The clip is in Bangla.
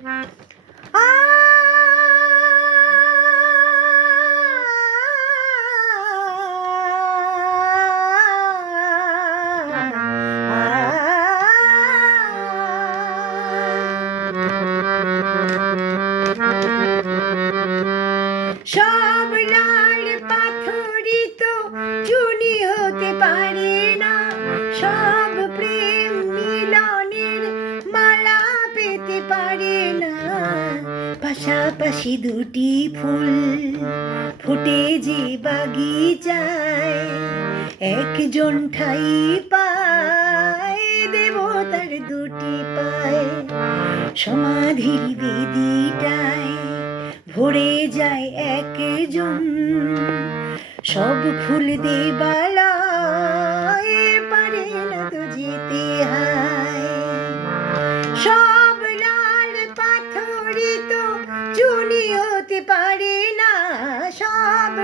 সব লাল পাথরই তো চুনি হতে পারে না, সব প্রেম মিলনের মালা পেতে পারে না। পাশাপাশি দুটি ফুল ফুটে যে বাগিচায়, একজন ঠাই পায় দেবতার দুটি পায়। সমাধির বেদিটায় ভরে যায় একজন, সব ফুল দেবালয় পারে না তো যেতে হায়। সব লাল পাথরই তো চুনি হতে পারে না, সব